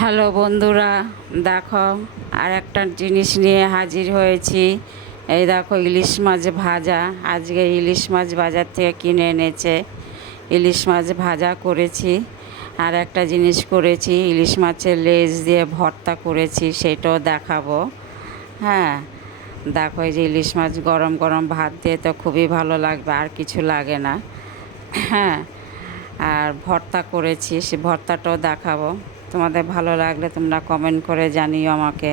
Hello বন্ধুরা, দেখো আর একটা জিনিস নিয়ে হাজির হয়েছি। এই দেখো ইলিশ মাছ ভাজা। আজকে ইলিশ মাছ বাজার থেকে কিনে এনেছে। ইলিশ মাছ ভাজা করেছি। আর একটা জিনিস করেছি, ইলিশ মাছের লেজ দিয়ে ভর্তা করেছি, সেটাও দেখাবো। হ্যাঁ, দেখো এই যে ইলিশ মাছ গরম গরম ভাত দিয়ে তো খুবই ভালো লাগবে, আর কিছু লাগে না। হ্যাঁ, আর ভর্তা করেছি, সে ভর্তাটাও দেখাবো। তোমাদের ভালো লাগলে তোমরা কমেন্ট করে জানিও আমাকে।